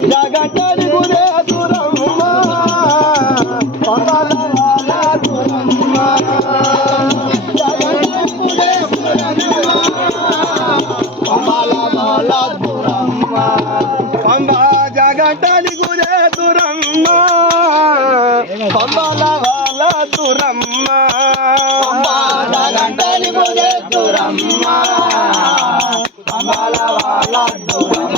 జగటని గురే దురమ్మ పంబాల వాల దురమ్మ జగటని గురే దురమ్మ పంబాల వాల దురమ్మ పంబా జగటని గురే దురమ్మ పంబాల వాల దురమ్మ పంబా జగటని గురే దురమ్మ పంబాల వాల దురమ్మ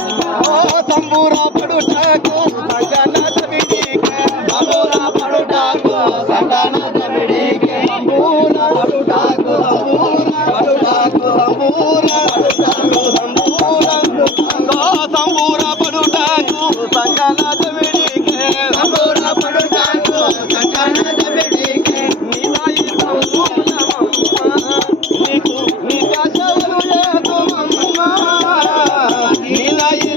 సంబూర పడుటకు సంగన తమిడికే సంబూర పడుటకు సంగన తమిడికే సంబూర పడుటకు సంబూర పడుటకు సంబూర పడుటకు సంబూర పడుటకు సంగన తమిడికే సంబూర పడుటకు సంగన తమిడికే నీలాయి సంబూరమమ్మ నీకు నిజాశవులు లేదుమమ్మ నీలాయి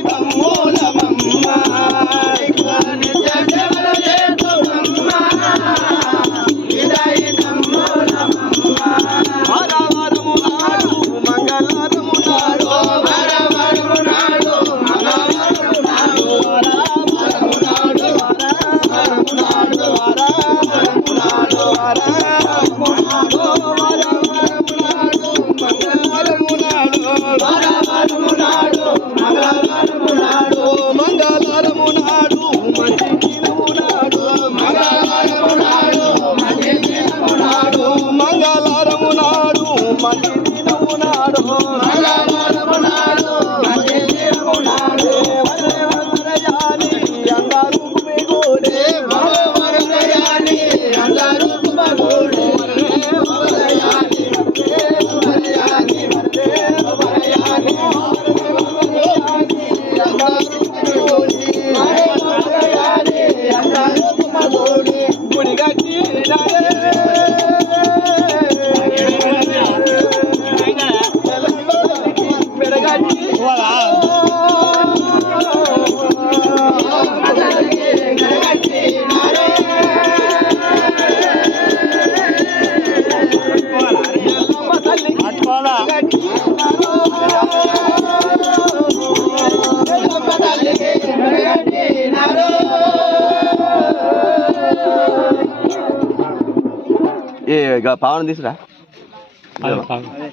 పావన తీసురా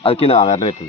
అది కింద రేపు